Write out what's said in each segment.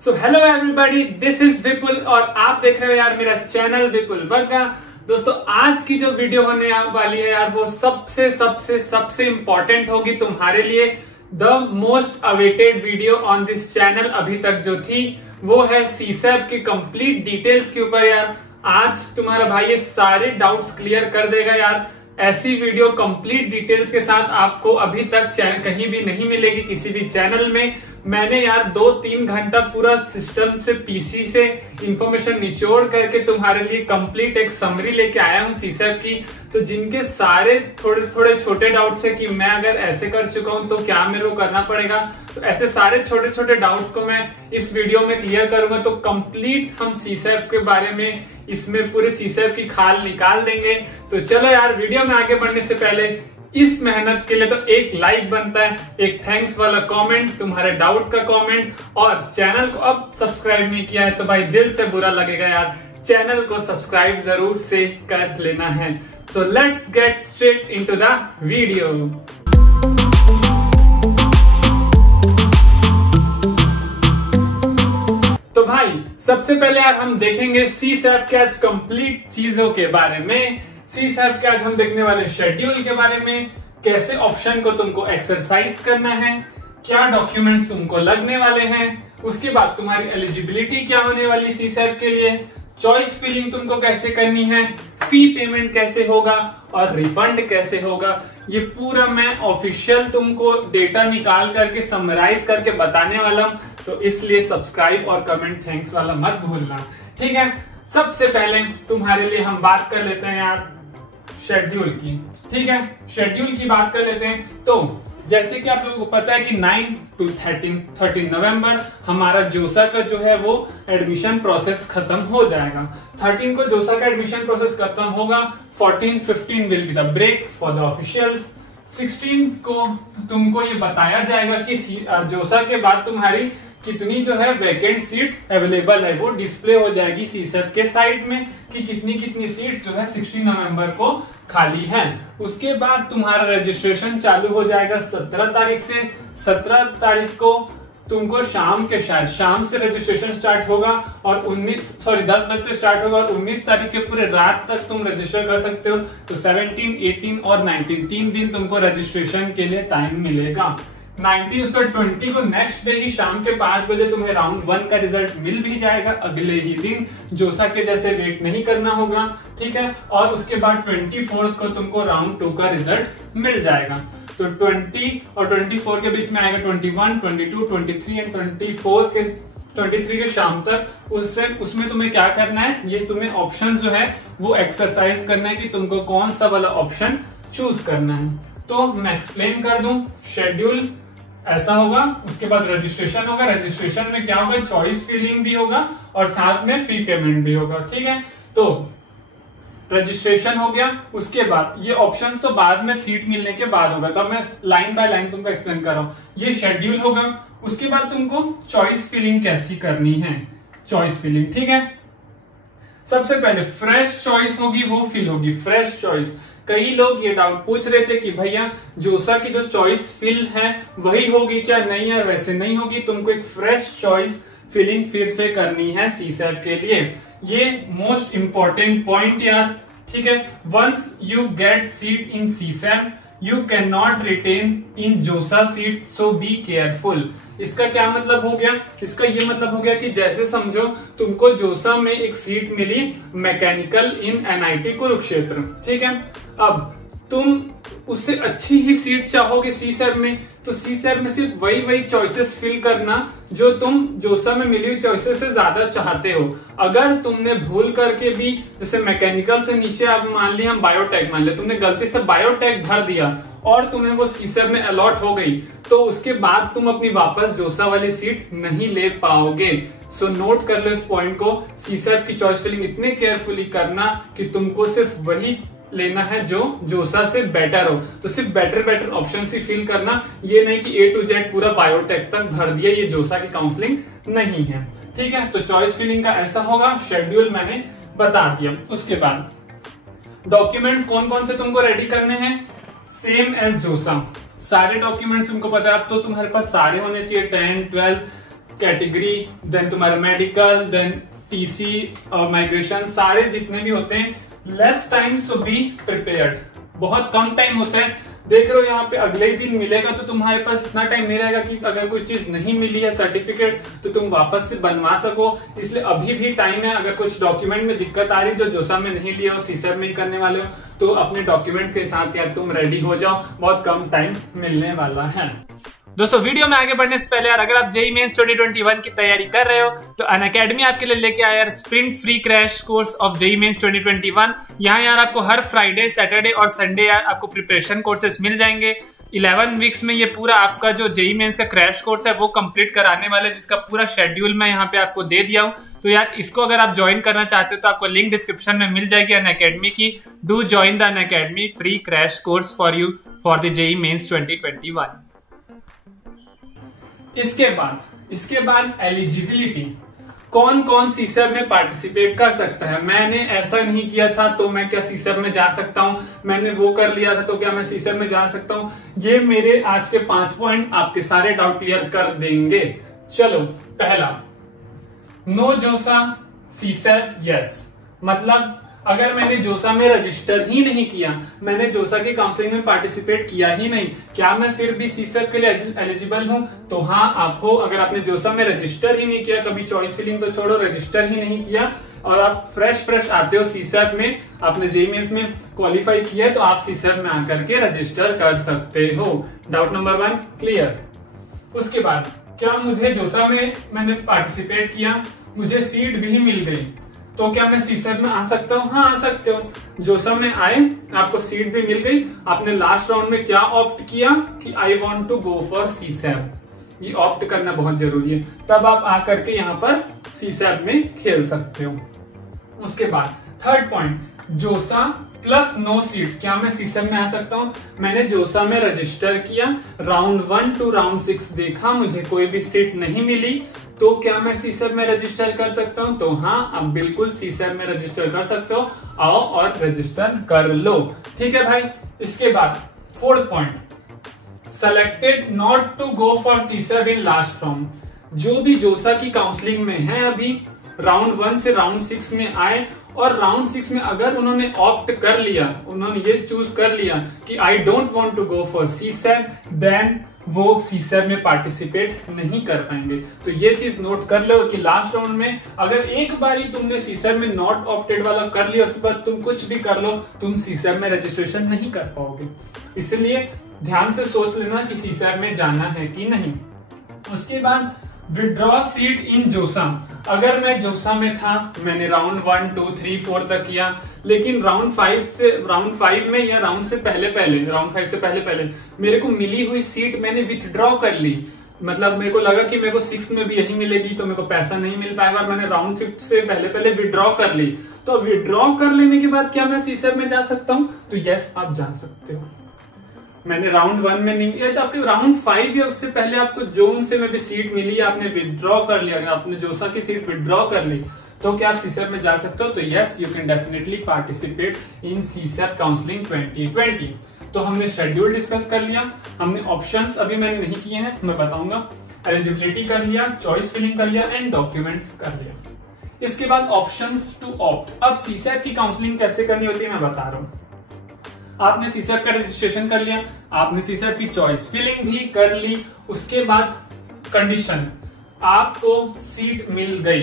So hello everybody, this is Vipul और आप देख रहे हो यार मेरा चैनल विपुल बग्गा। दोस्तों आज की जो वीडियो होने वाली है यार वो सबसे इम्पोर्टेंट होगी तुम्हारे लिए। The most awaited video on this channel अभी तक जो थी वो है सीसैप की कंप्लीट डिटेल्स के ऊपर। यार आज तुम्हारा भाई ये सारे डाउट्स क्लियर कर देगा यार। ऐसी वीडियो कंप्लीट डिटेल्स के साथ आपको अभी तक कहीं भी नहीं मिलेगी किसी भी चैनल में। मैंने यार 2-3 घंटा पूरा सिस्टम से पीसी से इंफॉर्मेशन निचोड़ करके तुम्हारे लिए कंप्लीट एक समरी लेके आया हूँ सीसैप की। तो जिनके सारे थोड़े छोटे डाउट्स है कि मैं अगर ऐसे कर चुका हूँ तो क्या मेरे को करना पड़ेगा, तो ऐसे सारे छोटे डाउट्स को मैं इस वीडियो में क्लियर करूंगा। तो कंप्लीट हम सीसैप के बारे में इसमें पूरे सीसैप की खाल निकाल देंगे। तो चलो यार वीडियो में आगे बढ़ने से पहले इस मेहनत के लिए तो एक लाइक बनता है, एक थैंक्स वाला कमेंट, तुम्हारे डाउट का कमेंट, और चैनल को अब सब्सक्राइब नहीं किया है तो भाई दिल से बुरा लगेगा यार, चैनल को सब्सक्राइब जरूर से कर लेना है। So let's get straight into the video. तो भाई सबसे पहले यार हम देखेंगे सीसैप के आज कंप्लीट चीजों के बारे में। सीसैप के आज हम देखने वाले शेड्यूल के बारे में, कैसे ऑप्शन को तुमको एक्सरसाइज करना है, क्या डॉक्यूमेंट्स तुमको लगने वाले हैं, उसके बाद तुम्हारी एलिजिबिलिटी क्या होने वाली सीसैप के लिए, चॉइस फिलिंग तुमको कैसे करनी है, फी पेमेंट कैसे होगा और रिफंड कैसे होगा। ये पूरा मैं ऑफिशियल तुमको डेटा निकाल करके समराइज करके बताने वाला हूं, तो इसलिए सब्सक्राइब और कमेंट थैंक्स वाला मत भूलना, ठीक है। सबसे पहले तुम्हारे लिए हम बात कर लेते हैं यार शेड्यूल की, ठीक है। शेड्यूल की बात कर लेते हैं। तो जैसे कि आप लोगों को पता है कि 9 to 13 नवंबर हमारा जोसा का जो है वो एडमिशन प्रोसेस खत्म हो जाएगा। 13 को जोसा का एडमिशन प्रोसेस खत्म होगा। 14-15 will be the break for the officials. 16 को तुमको ये बताया जाएगा कि जोसा के बाद तुम्हारी कितनी जो है वैकेंट सीट अवेलेबल है, वो डिस्प्ले हो जाएगी सीसैप के साइड में कि कितनी सीट्स जो है 16 नवंबर को खाली है। उसके बाद तुम्हारा रजिस्ट्रेशन चालू हो जाएगा 17 तारीख से। 17 तारीख को तुमको शाम से रजिस्ट्रेशन स्टार्ट होगा और 10 बजे से स्टार्ट होगा और 19 तारीख के पूरे रात तक तुम रजिस्टर कर सकते हो। तो 17, 18 और 19 3 दिन तुमको रजिस्ट्रेशन के लिए टाइम मिलेगा। 19 उसका 20 को नेक्स्ट डे ही शाम के 5 बजे तुम्हें राउंड 1 का रिजल्ट मिल भी जाएगा अगले ही दिन। जोसा के जैसे वेट नहीं करना होगा, ठीक है। और उसके बाद 24 को तुमको राउंड 2 का रिजल्ट मिल जाएगा। तो 20 और 24 के बीच में आएगा 21, 22, 23 एंड 23 के शाम तक। उसमें तुम्हें क्या करना है, ये तुम्हें ऑप्शन जो है वो एक्सरसाइज करना है कि तुमको कौन सा वाला ऑप्शन चूज करना है। तो मैं एक्सप्लेन कर दूं, शेड्यूल ऐसा होगा, उसके बाद रजिस्ट्रेशन होगा। रजिस्ट्रेशन में क्या होगा, चॉइस फिलिंग भी होगा और साथ में फी पेमेंट भी होगा, ठीक है। तो रजिस्ट्रेशन हो गया, उसके बाद ये ऑप्शंस तो बाद में सीट मिलने के बाद होगा, तो मैं लाइन बाय लाइन तुमको एक्सप्लेन कर रहा हूं। ये शेड्यूल होगा, उसके बाद तुमको चॉइस फिलिंग कैसी करनी है, चॉइस फिलिंग, ठीक है। सबसे पहले फ्रेश चॉइस होगी, वो फिल होगी फ्रेश चॉइस। कई लोग ये डाउट पूछ रहे थे कि भैया जोसा की जो चॉइस फिल है वही होगी क्या, नहीं है वैसे नहीं होगी, तुमको एक फ्रेश चॉइस फिलिंग फिर से करनी है सीसैप के लिए। ये मोस्ट इंपॉर्टेंट पॉइंट यार, ठीक है। Once you get seat in CSAB you can not retain in JoSAA seat, so be careful. इसका क्या मतलब हो गया, इसका ये मतलब हो गया कि जैसे समझो तुमको जोसा में एक सीट मिली मैकेनिकल इन NIT कुरुक्षेत्र, ठीक है। अब तुम उससे अच्छी ही सीट चाहोगे सीसैप में, तो सीसैप में सिर्फ वही चॉइसेस फिल करना जो तुम जोसा में मिली हुई चॉइसेस से ज्यादा चाहते हो। अगर तुमने भूल करके भी जैसे मैकेनिकल से नीचे आप मान लिया हम बायोटेक मान लिया, तुमने गलती से बायोटेक भर दिया और तुम्हें वो सीसैप में अलॉट हो गई, तो उसके बाद तुम अपनी वापस जोसा वाली सीट नहीं ले पाओगे। सो नोट कर लो इस पॉइंट को, सीसैप की चॉइस फिलिंग इतने केयरफुली करना कि तुमको सिर्फ वही लेना है जो जोसा से बेटर हो। तो सिर्फ बेटर ऑप्शन ही फिल करना, ये नहीं कि A to Z पूरा बायोटेक तक भर दिया, ये जोसा की काउंसलिंग नहीं है, ठीक है। तो चॉइस फिलिंग का ऐसा होगा, शेड्यूल मैंने बता दिया। उसके बाद डॉक्यूमेंट्स कौन कौन से तुमको रेडी करने हैं, सेम एज जोसा। सारे डॉक्यूमेंट्स तुमको पता है, अब तो तुम्हारे पास सारे होने चाहिए, 10, 12 कैटेगरी, देन तुम्हारा मेडिकल, देन टीसी और माइग्रेशन, सारे जितने भी होते हैं, less time so be prepared, बहुत कम टाइम होता है। देख रहे हो यहाँ पे अगले ही दिन मिलेगा, तो तुम्हारे पास इतना टाइम नहीं रहेगा कि अगर कोई चीज नहीं मिली है सर्टिफिकेट तो तुम वापस से बनवा सको। इसलिए अभी भी टाइम है। अगर कुछ डॉक्यूमेंट में दिक्कत आ रही जो जोसा में नहीं लिया हो, सीसैप में ही करने वाले हो, तो अपने डॉक्यूमेंट्स के साथ यार तुम रेडी हो जाओ, बहुत कम टाइम मिलने वाला है। दोस्तों वीडियो में आगे बढ़ने से पहले यार, अगर आप जेईई मेंस 2021 की तैयारी कर रहे हो तो अनअकैडमी आपके लिए लेके आया यार sprint free crash course of JEE mains 2021। यहाँ यार आपको हर फ्राइडे, सैटरडे और संडे यार आपको प्रिपरेशन कोर्सेस मिल जाएंगे। 11 वीक्स में ये पूरा आपका जो जेईई मेंस का क्रैश कोर्स है वो कंप्लीट कराने वाले, जिसका पूरा शेड्यूल मैं यहाँ पे आपको दे दिया हूँ। तो यार इसको अगर आप ज्वाइन करना चाहते हो तो आपको लिंक डिस्क्रिप्शन में मिल जाएगी अनअकैडमी की। Do join the Unacademy free crash course for you for the JEE mains 2021। इसके बाद एलिजिबिलिटी, कौन कौन सीसैप में पार्टिसिपेट कर सकता है। मैंने ऐसा नहीं किया था तो मैं क्या सीसैप में जा सकता हूं, मैंने वो कर लिया था तो क्या मैं सीसैप में जा सकता हूं। ये मेरे आज के 5 पॉइंट आपके सारे डाउट क्लियर कर देंगे। चलो, पहला, नो जोसा सीसैप यस, मतलब अगर मैंने जोसा में रजिस्टर ही नहीं किया, मैंने जोसा की काउंसलिंग में पार्टिसिपेट किया ही नहीं, क्या मैं फिर भी सीसैप के लिए एलिजिबल हूं? तो हाँ आप हो। अगर आपने जोसा में रजिस्टर ही नहीं किया, कभी चॉइस फिलिंग तो छोड़ो, रजिस्टर ही नहीं किया और आप फ्रेश आते हो सीसैप में, आपने जेईई मेंस में क्वालिफाई किया है, तो आप सीसैप में आकर के रजिस्टर कर सकते हो। Doubt number 1 clear. उसके बाद, क्या मुझे जोसा में मैंने पार्टिसिपेट किया, मुझे सीट भी मिल गई, तो क्या मैं सीसैप में आ सकता हूँ? हाँ आ सकते हो। जोसा में आए, आपको सीट भी मिल गई, आपने लास्ट राउंड में क्या ऑप्ट किया कि I want to go for CSAB. ये ऑप्ट करना बहुत जरूरी है, तब आप आकर के यहाँ पर सीसैप में खेल सकते हो। उसके बाद थर्ड पॉइंट, जोसा प्लस नो सीट, क्या मैं सीसैप में आ सकता हूँ? मैंने जोसा में रजिस्टर किया, राउंड 1 टू राउंड 6 देखा, मुझे कोई भी सीट नहीं मिली, तो क्या मैं सीसैप में रजिस्टर कर सकता हूं? तो हाँ, आप बिल्कुल सीसैप में रजिस्टर कर सकते हो। आओ और रजिस्टर कर लो। ठीक है भाई। इसके बाद fourth point, selected not to go for CSAB in last round, जो भी जोसा की काउंसलिंग में है अभी, राउंड 1 से राउंड 6 में आए और राउंड 6 में अगर उन्होंने ऑप्ट कर लिया, उन्होंने ये चूज कर लिया कि I don't want to go for CSAB, then वो सीसैप में पार्टिसिपेट नहीं कर पाएंगे। तो ये चीज नोट कर लो कि लास्ट राउंड में अगर एक बार तुमने सीसैप में नॉट ऑप्टेड वाला कर लिया, उसके बाद तुम कुछ भी कर लो, तुम सीसैप में रजिस्ट्रेशन नहीं कर पाओगे। इसलिए ध्यान से सोच लेना कि सीसैप में जाना है कि नहीं। उसके बाद विड्रॉ सीट इन जोसा, अगर मैं जोसा में था, मैंने राउंड 1 2 3 4 तक किया, लेकिन राउंड 5 में या राउंड से पहले राउंड 5 से पहले मेरे को मिली हुई सीट मैंने विथड्रॉ कर ली, मतलब मेरे को लगा कि मेरे को 6 में भी यही मिलेगी तो मेरे को पैसा नहीं मिल पाएगा, मैंने राउंड 5 से पहले विड्रॉ कर ली। तो विड्रॉ कर लेने के बाद क्या मैं सीसैप में जा सकता हूँ? तो यस, आप जा सकते हो। मैंने राउंड 1 में नहीं, आपके राउंड 5 या उससे पहले आपको जोन से में भी सीट मिली, आपने विड्रॉ कर लिया, आपने जोसा की सीट विड्रॉ कर ली, तो क्या आप सीसैप में जा सकते हो? तो yes, you can definitely participate in CSAB counselling 2020। तो हमने शेड्यूल डिस्कस कर लिया, हमने ऑप्शंस अभी मैंने नहीं किए हैं, मैं बताऊंगा, एलिजिबिलिटी कर लिया, चॉइस फिलिंग कर लिया एंड डॉक्यूमेंट्स कर लिया। इसके बाद ऑप्शंस टू ऑप्ट। अब सीसैप की काउंसलिंग कैसे करनी होती है मैं बता रहा हूँ। आपने सीसैप का रजिस्ट्रेशन कर लिया, आपने सीसैप की चॉइस फिलिंग भी कर ली, उसके बाद कंडीशन, आपको सीट मिल गई,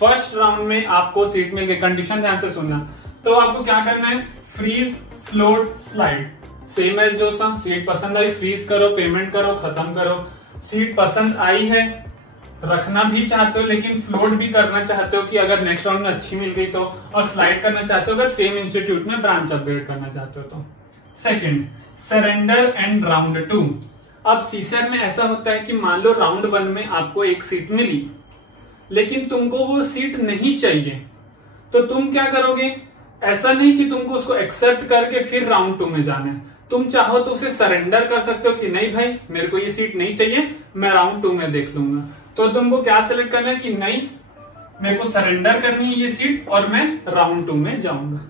फर्स्ट राउंड में आपको सीट मिल गई, कंडीशन ध्यान से सुनना। तो आपको क्या करना है? Freeze, float, slide, same as JoSAA. Seat पसंद आई, फ्रीज करो, पेमेंट करो, खत्म करो। सीट पसंद आई है, रखना भी चाहते हो लेकिन फ्लोट भी करना चाहते हो कि अगर नेक्स्ट राउंड में अच्छी मिल गई तो, और स्लाइड करना चाहते हो अगर सेम इंस्टीट्यूट में ब्रांच अपग्रेड करना चाहते हो तो। Second, surrender and round 2। अब सीसैप में ऐसा होता है कि मान लो राउंड 1 में आपको एक सीट मिली, लेकिन तुमको वो सीट नहीं चाहिए, तो तुम क्या करोगे? ऐसा नहीं कि तुमको उसको एक्सेप्ट करके फिर राउंड 2 में जाना है, तुम चाहो तो उसे सरेंडर कर सकते हो कि नहीं भाई मेरे को ये सीट नहीं चाहिए, मैं राउंड 2 में देख लूंगा। तो तुमको क्या सिलेक्ट करना है कि नहीं, मेरे को सरेंडर करनी है ये सीट और मैं राउंड 2 में जाऊंगा।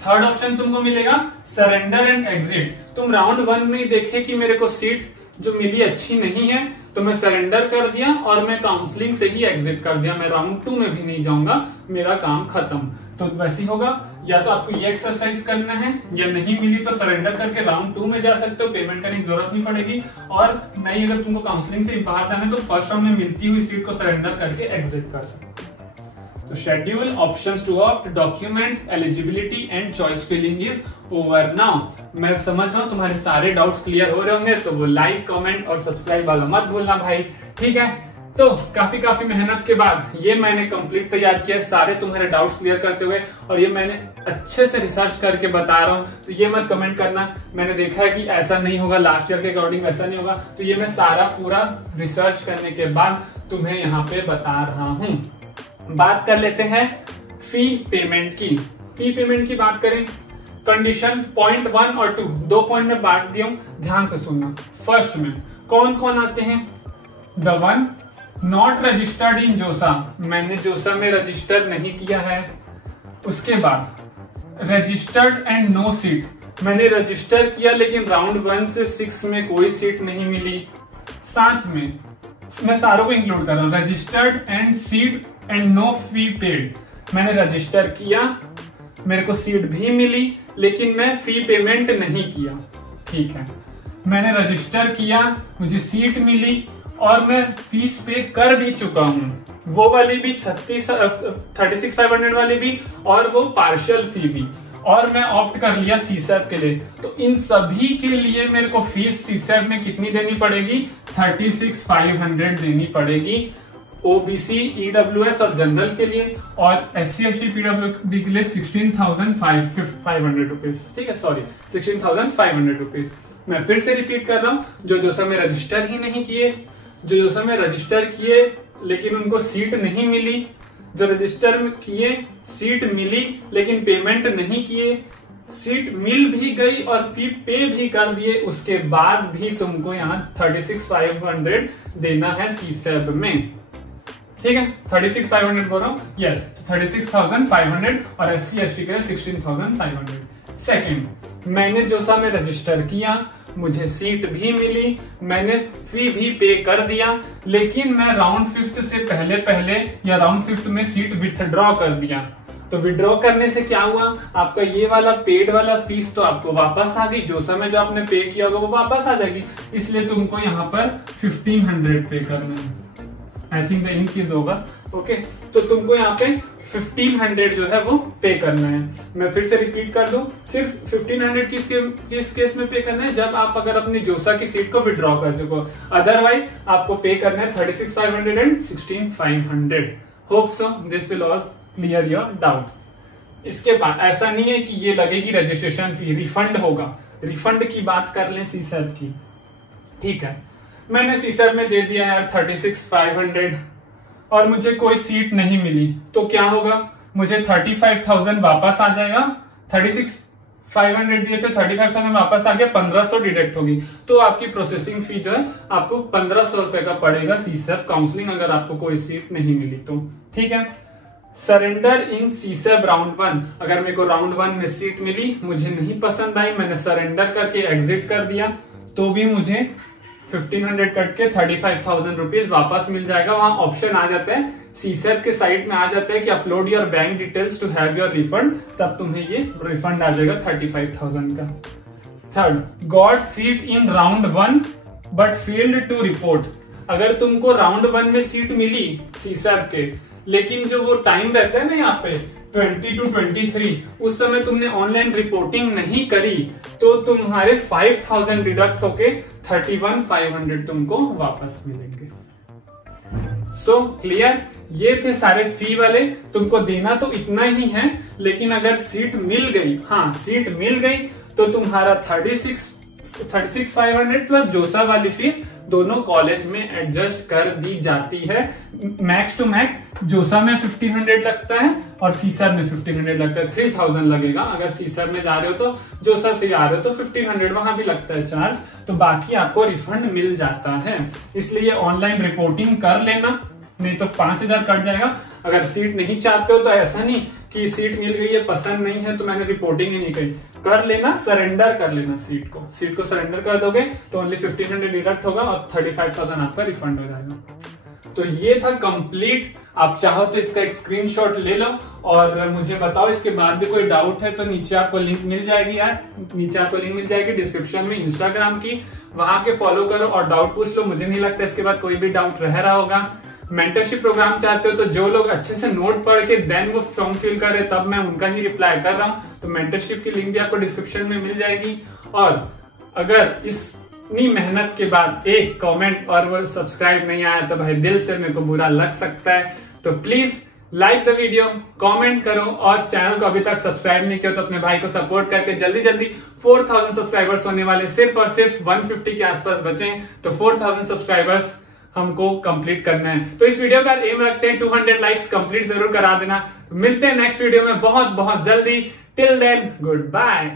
थर्ड ऑप्शन तुमको मिलेगा सरेंडर एंड एग्जिट। तुम राउंड 1 में देखे कि मेरे को सीट जो मिली अच्छी नहीं है, तो मैं सरेंडर कर दिया और मैं काउंसलिंग से ही एग्जिट कर दिया, मैं राउंड 2 में भी नहीं जाऊंगा, मेरा काम खत्म। तो वैसे ही होगा, या तो आपको ये एक्सरसाइज करना है, या नहीं मिली तो सरेंडर करके राउंड 2 में जा सकते हो, पेमेंट करने की जरूरत नहीं पड़ेगी। और नहीं, अगर तुमको काउंसलिंग से बाहर जाना है तो फर्स्ट राउंड में मिलती हुई सीट को सरेंडर करके एग्जिट कर सकते हो। तो schedule, options to opt, documents, eligibility and choice filling is over now. मैं समझ रहा हूँ तुम्हारे सारे डाउट्स क्लियर हो रहे होंगे, तो वो लाइक, कमेंट और सब्सक्राइब वाला मत भूलना भाई, ठीक है। तो काफी मेहनत के बाद ये मैंने कंप्लीट तैयार किया, सारे तुम्हारे डाउट्स क्लियर करते हुए, और ये मैंने अच्छे से रिसर्च करके बता रहा हूँ। तो ये मत कमेंट करना मैंने देखा है कि ऐसा नहीं होगा, लास्ट ईयर के अकॉर्डिंग वैसा नहीं होगा। तो ये मैं सारा पूरा रिसर्च करने के बाद तुम्हें यहाँ पे बता रहा हूँ। बात कर लेते हैं फी पेमेंट की। फी पेमेंट की बात करें, कंडीशन पॉइंट 1 और 2 दो पॉइंट में बांट दिया हूं, ध्यान से सुनना। फर्स्ट में कौन कौन आते हैं? The one not registered in जोसा, मैंने जोसा में रजिस्टर नहीं किया है। उसके बाद रजिस्टर्ड एंड नो सीट, मैंने रजिस्टर किया लेकिन राउंड 1 से 6 में कोई सीट नहीं मिली। साथ में मैं सारों को इंक्लूड कर रहा हूं, registered and seat and no fee paid, मैंने रजिस्टर किया, मेरे को सीट भी मिली लेकिन मैं फी पेमेंट नहीं किया, ठीक है। मैंने रजिस्टर किया, मुझे सीट मिली और मैं फीस पे कर भी चुका हूं, वो वाली भी 36,500 वाली भी और वो पार्शियल फी भी, और मैं ऑप्ट कर लिया सीसैप के लिए। तो इन सभी के लिए मेरे को फीस सीसैप में कितनी देनी पड़ेगी? 36,500 देनी पड़ेगी। ओबीसी, ईडब्ल्यूएस और जनरल के लिए, और SC ST PWD के लिए 16,500 रुपीज, ठीक है, सॉरी 16,500 रुपीज। मैं फिर से रिपीट कर रहा हूँ, जो जोसा में रजिस्टर ही नहीं किए, जो जोसा में रजिस्टर किए लेकिन उनको सीट नहीं मिली, जो रजिस्टर किए सीट मिली लेकिन पेमेंट नहीं किए, सीट मिल भी गई और फी पे भी कर दिए, उसके बाद भी तुमको यहाँ 36,500 देना है सीसैब में, ठीक है। 36,500 बोल रहा हूँ, यस 36,500 और SC ST के लिए 16,500। सेकेंड, मैंने जोसा में रजिस्टर किया, मुझे सीट भी मिली, मैंने फी भी पे कर दिया, लेकिन मैं राउंड 5 से पहले या राउंड 5 में सीट विथड्रॉ कर दिया। तो विड्रॉ करने से क्या हुआ? आपका ये वाला पेड वाला फीस तो आपको वापस आ गई, जोसा में जो आपने पे किया होगा वो वापस आ जाएगी, इसलिए तुमको यहाँ पर 1,500 पे करना है। I think the ink is over, okay. तो तुमको यहाँ पे 1,500 जो है वो पे करना है। मैं फिर से रिपीट कर दूं, सिर्फ 1,500 किस केस में पे करना है? जब आप अगर अपनी जोसा की सीट को विड्रॉ कर चुको, अदरवाइज आपको पे करना है 36,500 and 16,500। Hope so this will all clear your doubt. इसके बाद ऐसा नहीं है कि ये लगेगी रजिस्ट्रेशन फी, रिफंड होगा। रिफंड की बात कर लें सीसैप की, ठीक है। मैंने सीसैप में दे दिया यार 36,500 और मुझे कोई सीट नहीं मिली, तो क्या होगा? मुझे 35,000 वापस आ जाएगा। 36,500 दिए थे, 35,000 वापस आ गया, 1,500 डिडक्ट होगी, तो आपकी प्रोसेसिंग फी जो है आपको 1,500 रुपए का पड़ेगा सीसैप काउंसलिंग, अगर आपको कोई सीट नहीं मिली तो, ठीक है। सरेंडर इन सीसैप राउंड 1, अगर मेरे को राउंड 1 में सीट मिली, मुझे नहीं पसंद आई, मैंने सरेंडर करके एग्जिट कर दिया, तो भी मुझे 1,500 कट के 35,000 रुपीज वापस मिल जाएगा। वहां ऑप्शन आ जाता है, सीसैप के साइट में आ जाता है कि upload your bank details to have your refund, तब तुम्हें ये रिफंड आ जाएगा 35,000 का। Third, got seat in round 1 but failed to report, अगर तुमको राउंड 1 में सीट मिली सीसैप के, लेकिन जो वो टाइम रहता है ना यहाँ पे 20 to 23, उस समय तुमने ऑनलाइन रिपोर्टिंग नहीं करी, तो तुम्हारे 5,000 डिडक्ट होके 31,500 तुमको वापस मिलेंगे। सो क्लियर, ये थे सारे फी वाले। तुमको देना तो इतना ही है, लेकिन अगर सीट मिल गई, हाँ सीट मिल गई, तो तुम्हारा 36,500 प्लस जोसा वाली फीस दोनों कॉलेज में एडजस्ट कर दी जाती है। मैक्स टू मैक्स जोसा में 1,500 लगता है और सीसैप में 1,500 लगता है, 3,000 लगेगा। अगर सीसैप में जा रहे हो तो, जोसा से आ रहे हो तो 1,500 वहां भी लगता है चार्ज, तो बाकी आपको रिफंड मिल जाता है। इसलिए ऑनलाइन रिपोर्टिंग कर लेना, नहीं तो 5,000 कट जाएगा। अगर सीट नहीं चाहते हो तो ऐसा नहीं कि सीट मिल गई है पसंद नहीं है तो मैंने रिपोर्टिंग ही नहीं करी, कर लेना, सरेंडर कर लेना सीट को सरेंडर कर दोगे तो ओनली 1500 डिडक्ट होगा और 35,000 आपका रिफंड हो जाएगा। तो ये था कंप्लीट। आप चाहो तो इसका एक स्क्रीनशॉट ले लो और मुझे बताओ। इसके बाद भी कोई डाउट है तो नीचे आपको लिंक मिल जाएगी यार, नीचे आपको लिंक मिल जाएगी डिस्क्रिप्शन में इंस्टाग्राम की, वहां के फॉलो करो और डाउट पूछ लो। मुझे नहीं लगता इसके बाद कोई भी डाउट रह रहा होगा। मेंटरशिप प्रोग्राम चाहते हो तो जो लोग अच्छे से नोट पढ़ के देन वो फॉर्म फिल कर रहे तब मैं उनका ही रिप्लाई कर रहा हूं, तो मेंटरशिप की लिंक भी आपको डिस्क्रिप्शन में मिल जाएगी। और अगर इतनी मेहनत के बाद एक कमेंट और वो सब्सक्राइब नहीं आया तो भाई दिल से मेरे को बुरा लग सकता है। तो please like the video, comment करो और चैनल को अभी तक सब्सक्राइब नहीं किया तो अपने भाई को सपोर्ट करके जल्दी जल्दी 4000 सब्सक्राइबर्स होने वाले, सिर्फ और सिर्फ 150 के आसपास बचे, तो 4000 सब्सक्राइबर्स हमको कंप्लीट करना है। तो इस वीडियो का एम रखते हैं 200 लाइक्स कंप्लीट जरूर करा देना। मिलते हैं नेक्स्ट वीडियो में बहुत बहुत जल्दी। Till then good bye.